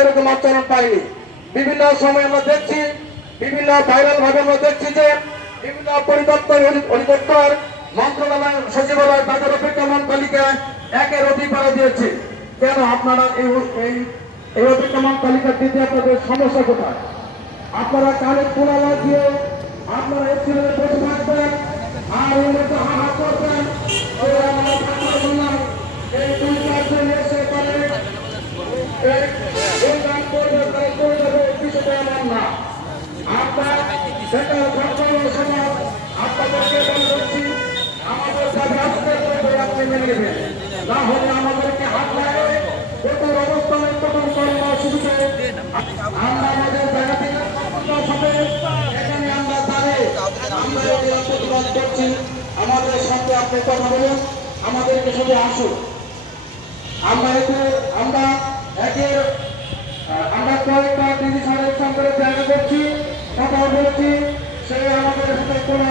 এরকম আচরণ পাইনি। বিভিন্ন সময় আমরা দেখছি, বিভিন্ন ভাইরাল ভাবে আমরা দেখছি যে বিভিন্ন অধিদপ্তর মন্ত্রণালয় সচিবালয় তাদের অপেক্ষমান তালিকা একের অধিক বাড়া দিয়েছে। কেন আপনারা এই অপেক্ষমান তালিকা দিতে আপনাদের সমস্যা কোথায়? আপনারা কানে খোলা লাগিয়ে আপনারা এক্সিলেন্টে বসে থাকবেন আর এই মধ্যে হাত করবেন। এই দুই চারজন এসে করে এই কাজ করবে, তাই করে যাবে, বিষয়টা এমন না। আপনার সেটা সরকারি সমাজ আপনাদেরকে বলছি, আমাদের কাছে আসতে হবে, আপনি মেনে নেবেন, না হলে আমাদেরকে হাত লাগে কঠোর অবস্থানে কঠোর কর্মসূচিতে আমরা আমাদের জায়গা থেকে এখানে আমরা দাঁড়িয়ে আমরা প্রতিবাদ করছি। আমাদের সঙ্গে আপনি কথা বলুন, আমাদেরকে শুধু আসুন। আমরা কয়েকটা টিভি সারের সঙ্গে জায়গা করছি, কথা বলছি, সে আমাদের সাথে কোনো